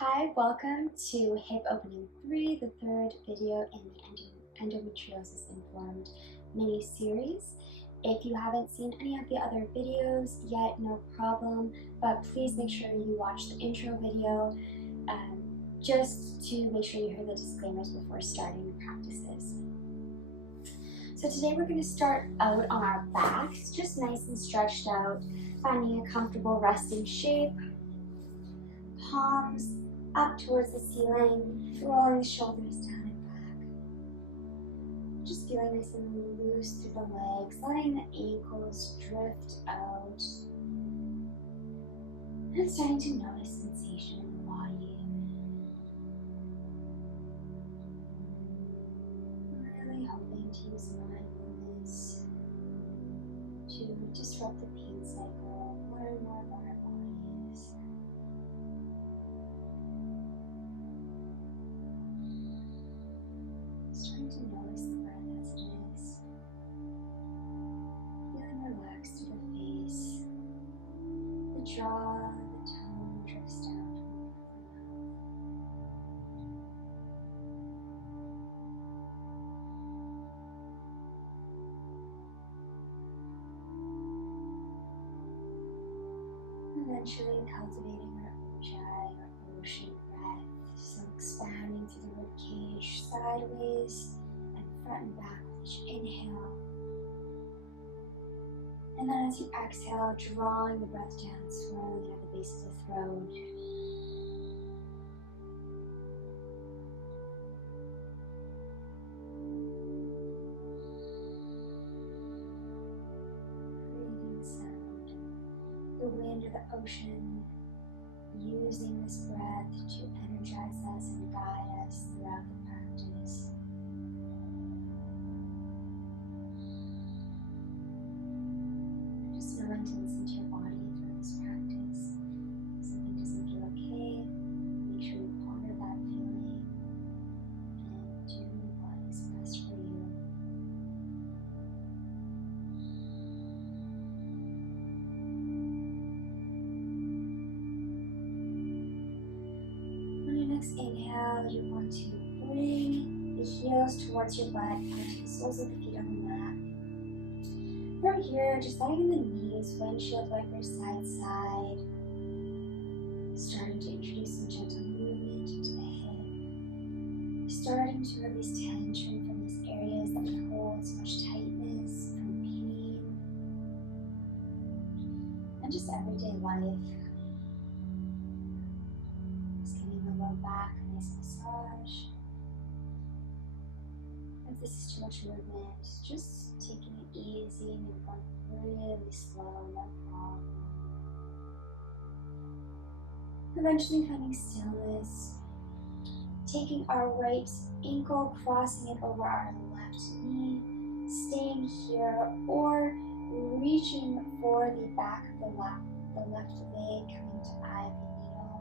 Hi, welcome to Hip Opening 3, the third video in the Endometriosis-Informed mini-series. If you haven't seen any of the other videos yet, no problem, but please make sure you watch the intro video just to make sure you hear the disclaimers before starting the practices. So today we're going to start out on our backs, just nice and stretched out, finding a comfortable resting shape, palms up towards the ceiling, rolling the shoulders down and back. Just feeling nice and loose through the legs, letting the ankles drift out. And starting to notice sensation in the body. Really hoping to use mindfulness to disrupt the pain cycle more and more of our bodies. Starting to notice the breath as it is. Feeling relaxed through the face. The jaw, the tongue drifts down from the mouth. Eventually cultivating our ujjayi or ocean breath, so expanding through the rib cage, sideways and front and back with each inhale. And then as you exhale, drawing the breath down slowly at the base of the throat. Creating sound, the wind or the ocean, using this breath to energize us and guide us throughout the practice. Just knowing to listen to your body throughout this practice. If something doesn't feel okay, make sure you ponder that feeling and do what is best for you. On your next inhale, you're going to bring the heels towards your butt, pointing the soles of the feet on the mat. From here, just letting the knees, windshield wipers side to side. Starting to introduce some gentle movement into the hip. Starting to release tension from these areas that would hold so much tightness from pain. And just everyday life. Just giving the low back a nice massage. If this is too much movement, just taking it easy, maybe going really slow, no problem. Eventually finding stillness, taking our right ankle, crossing it over our left knee, staying here, or reaching for the back of the left leg, coming to eye of the needle.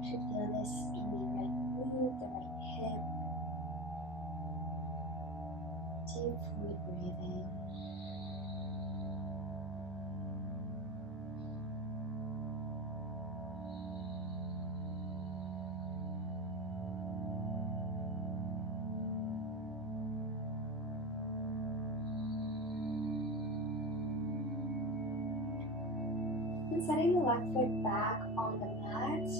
You should feel this in the right glute, the right hip. Deep fluid breathing. And setting the left foot back on the mat.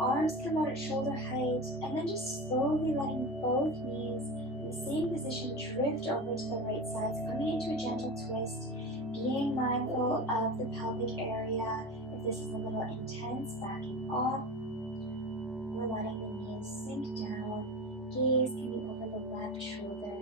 Arms come out at shoulder height, and then just slowly letting both knees in the same position drift over to the right side, coming into a gentle twist, being mindful of the pelvic area. If this is a little intense, backing off. We're letting the knees sink down, gaze coming over the left shoulder.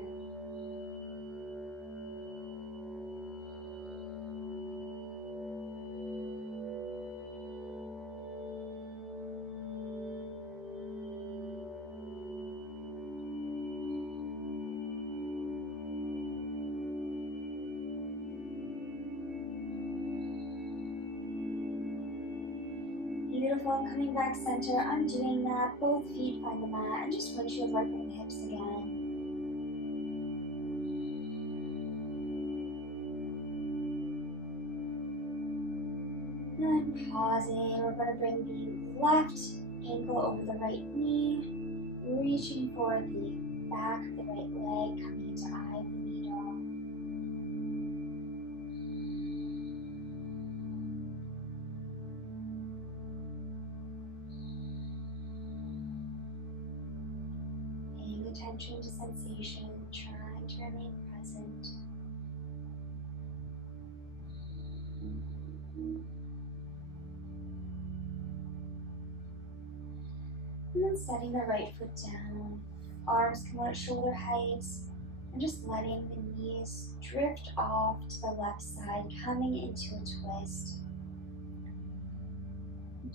Beautiful, and coming back center, undoing that, both feet find the mat, and just windshield wiping the hips again. And And pausing, we're going to bring the left ankle over the right knee, reaching for the back of the right leg, coming into eye of the needle. Paying attention to sensation, trying to remain present. And then setting the right foot down, arms come out at shoulder height, and just letting the knees drift off to the left side, coming into a twist.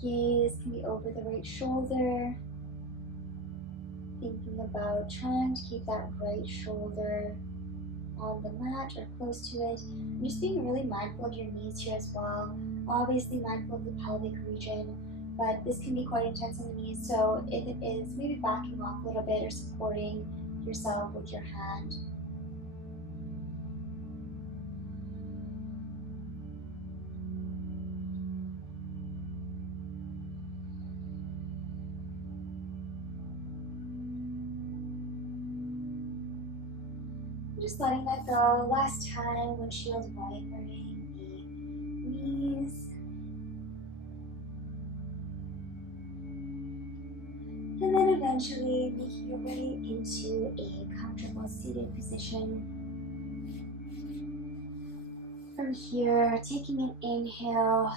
Gaze can be over the right shoulder, thinking about trying to keep that right shoulder on the mat or close to it. And just being really mindful of your knees here as well. Obviously mindful of the pelvic region, but this can be quite intense on the knees, so if it is, maybe backing off a little bit or supporting yourself with your hand. Just letting that go. Last time, windshield wipering the knees. And then eventually making your way into a comfortable seated position. From here, taking an inhale,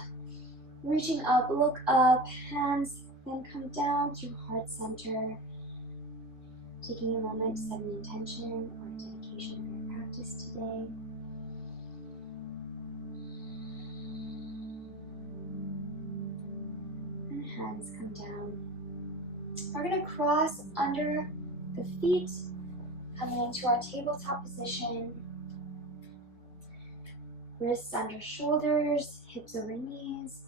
reaching up, look up, hands then come down through heart center. Taking a moment to set an intention or dedication for your practice today. And hands come down. We're going to cross under the feet, coming into our tabletop position. Wrists under shoulders, hips over knees,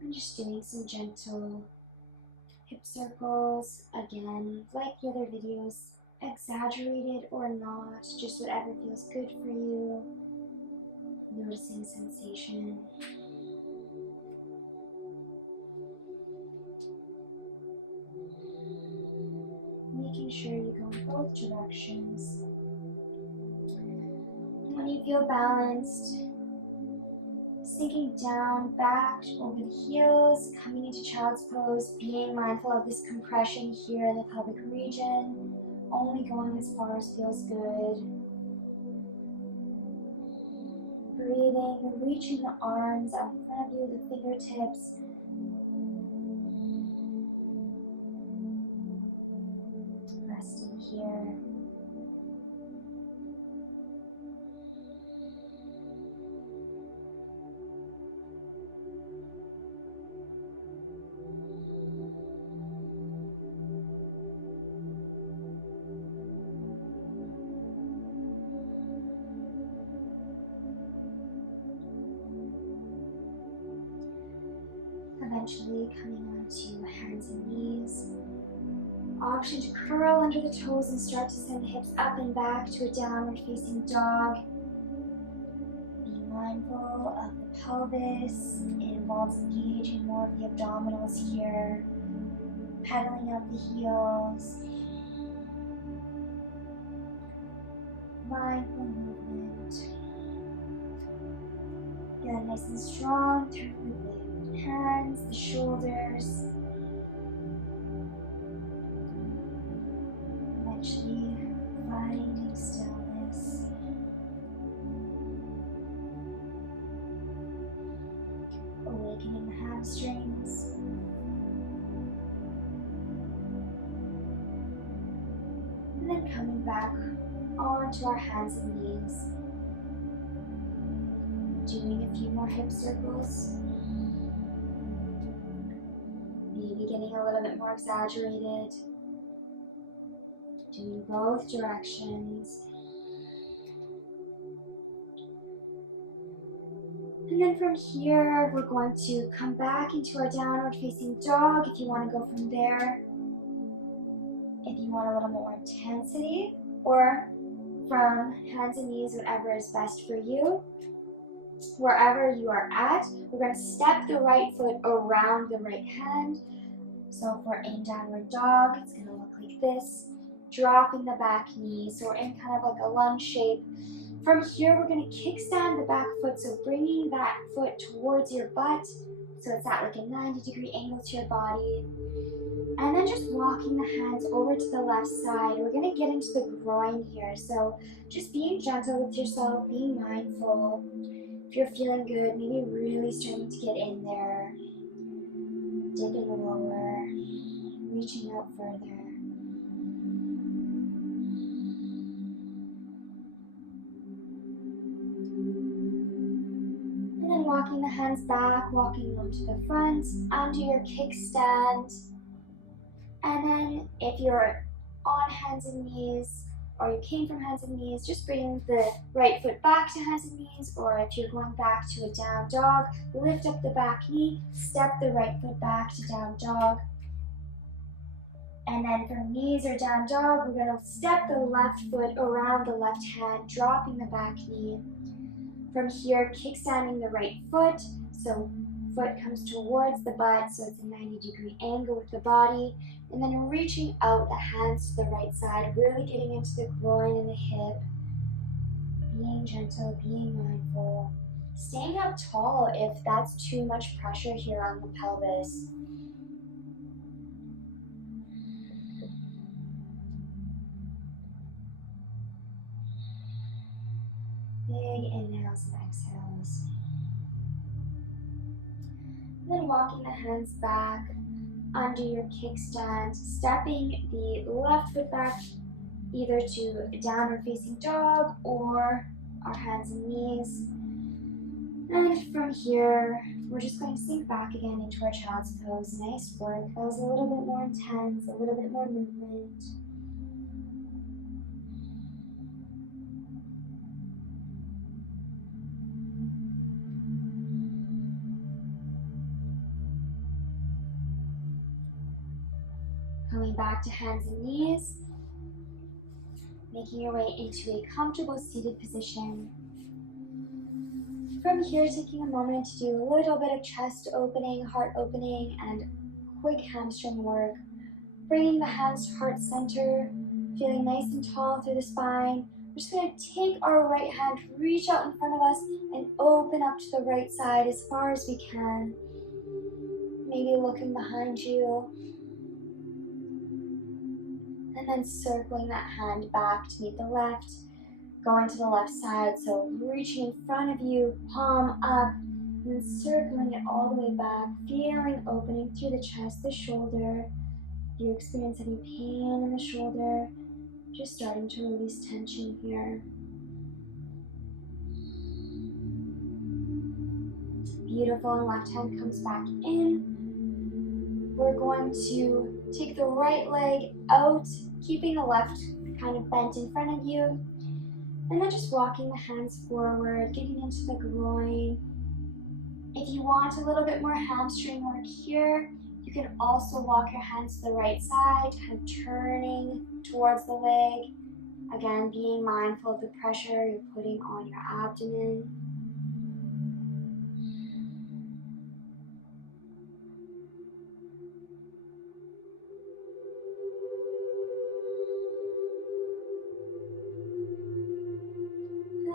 and just doing some gentle hip circles. Again, like the other videos, exaggerated or not, just whatever feels good for you. Noticing sensation. Making sure you go in both directions. When you feel balanced, sinking down, back over the heels, coming into child's pose, being mindful of this compression here in the pelvic region, only going as far as feels good. Breathing, reaching the arms out in front of you, the fingertips. Resting here. Eventually coming onto hands and knees. Option to curl under the toes and start to send the hips up and back to a downward facing dog. Be mindful of the pelvis. It involves engaging more of the abdominals here. Pedaling out the heels. Mindful movement. Feel that nice and strong through the hands, the shoulders. Eventually finding stillness. Awakening the hamstrings. And then coming back onto our hands and knees. Doing a few more hip circles. Maybe getting a little bit more exaggerated. Doing both directions. And then from here, we're going to come back into our downward facing dog if you want to go from there. If you want a little more intensity, or from hands and knees, whatever is best for you. Wherever you are at, we're going to step the right foot around the right hand. So if we're in downward dog, it's going to look like this, dropping the back knee. So we're in kind of like a lunge shape. From here, we're going to kickstand the back foot, so bringing that foot towards your butt, so it's at like a 90-degree angle to your body. And then just walking the hands over to the left side. We're going to get into the groin here, so just being gentle with yourself, being mindful. If you're feeling good, maybe really starting to get in there, dipping lower, reaching out further. And then walking the hands back, walking them to the front, onto your kickstand. And then if you're on hands and knees, or you came from hands and knees, just bring the right foot back to hands and knees, or if you're going back to a down dog, lift up the back knee, step the right foot back to down dog. And then from knees or down dog, we're going to step the left foot around the left hand, dropping the back knee. From here, kickstanding the right foot, so foot comes towards the butt, so it's a 90-degree angle with the body. And then reaching out the hands to the right side, really getting into the groin and the hip. Being gentle, being mindful. Staying up tall if that's too much pressure here on the pelvis. Big inhales and exhales. And then walking the hands back under your kickstand, stepping the left foot back either to downward facing dog or our hands and knees. And from here, we're just going to sink back again into our child's pose. Nice work. That was a little bit more intense, a little bit more movement. Coming back to hands and knees, making your way into a comfortable seated position. From here, taking a moment to do a little bit of chest opening, heart opening, and quick hamstring work. Bringing the hands to heart center, feeling nice and tall through the spine. We're just going to take our right hand, reach out in front of us, and open up to the right side as far as we can. Maybe looking behind you. And then circling that hand back to meet the left. Going to the left side, so reaching in front of you, palm up, and then circling it all the way back, feeling opening through the chest, the shoulder. If you experience any pain in the shoulder, just starting to release tension here. Beautiful, and left hand comes back in. We're going to take the right leg out, keeping the left kind of bent in front of you. And then just walking the hands forward, getting into the groin. If you want a little bit more hamstring work here, you can also walk your hands to the right side, kind of turning towards the leg. Again, being mindful of the pressure you're putting on your abdomen.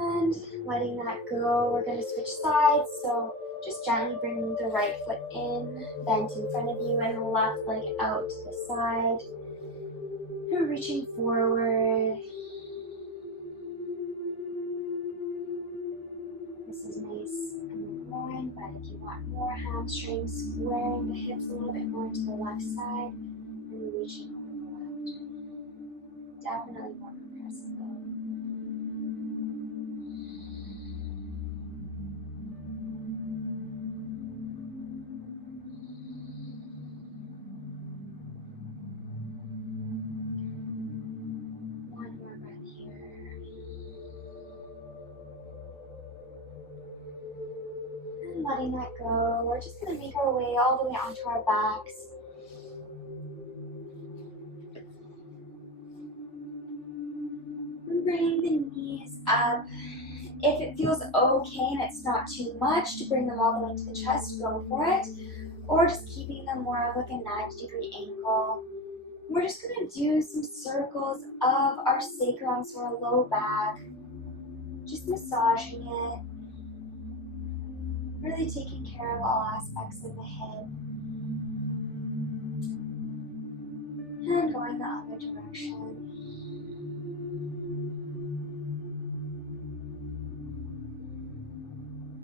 And letting that go, we're going to switch sides. So just gently bringing the right foot in, bent in front of you, and the left leg out to the side. And reaching forward. This is nice in the groin, but if you want more hamstrings, squaring the hips a little bit more to the left side and reaching over the left. Definitely more progressive though. One more breath here. And letting that go. We're just going to make our way all the way onto our backs. And bringing the knees up If it feels okay and it's not too much to bring them all the way to the chest, go for it. Or just keeping them more of like a 90-degree angle. We're just going to do some circles of our sacrum, so our low back. Just massaging it. Really taking care of all aspects of the hip. And going the other direction.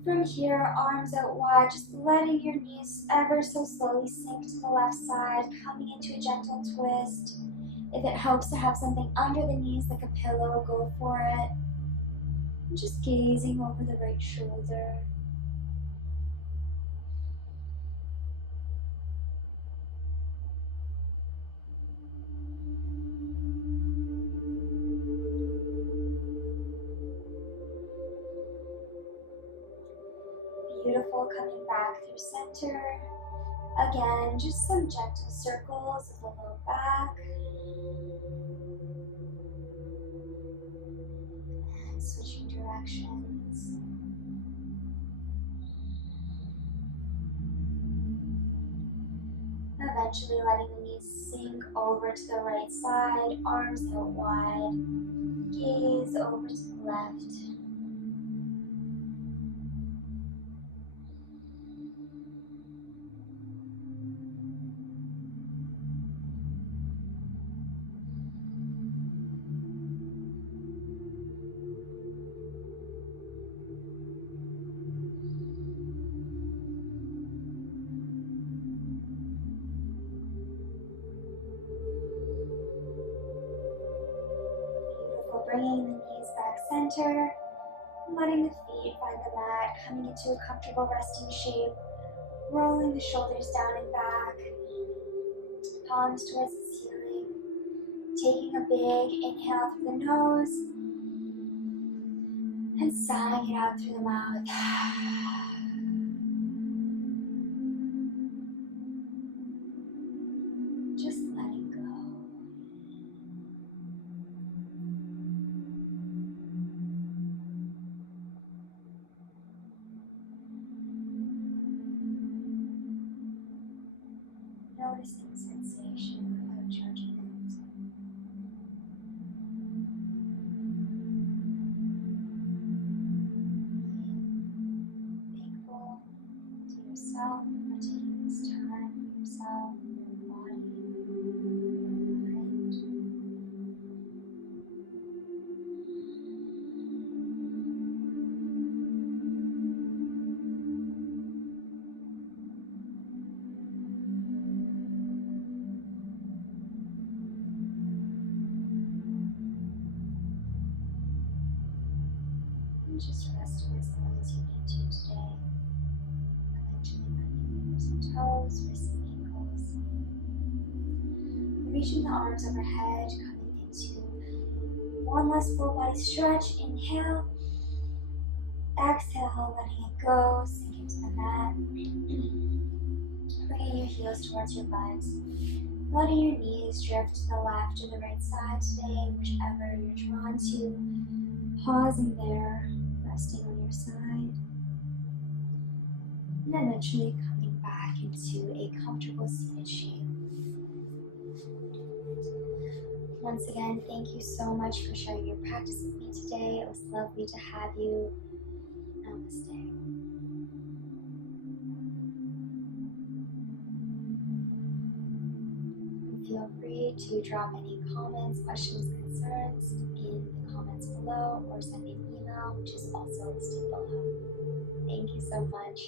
From here, arms out wide, just letting your knees ever so slowly sink to the left side, coming into a gentle twist. If it helps to have something under the knees like a pillow, go for it. And just gazing over the right shoulder. Beautiful, coming back through center. Again, just some gentle circles of the low back. And switching directions. Eventually letting the knees sink over to the right side, arms out wide, gaze over to the left. Beautiful, bringing the knees back center, letting the feet find the mat, coming into a comfortable resting shape, rolling the shoulders down and back, palms towards the ceiling, taking a big inhale through the nose, and sighing it out through the mouth. Just letting go. Noticing sensation without judgment. Thankful to yourself for taking this time for yourself, your body, your mind. And just resting as long as you need to today. Eventually bending fingers and toes, wrists and ankles. Reaching the arms overhead, coming into one last full body stretch. Inhale. Exhale, letting it go, sink into the mat. Bringing your heels towards your butt. Letting your knees drift to the left or the right side today, whichever you're drawn to. Pausing there, resting on your side. And eventually coming back into a comfortable seated shape. Once again, thank you so much for sharing your practice with me today. It was lovely to have you. Namaste. Feel free to drop any comments, questions, concerns in the comments below or send me an email, which is also listed below. Thank you so much.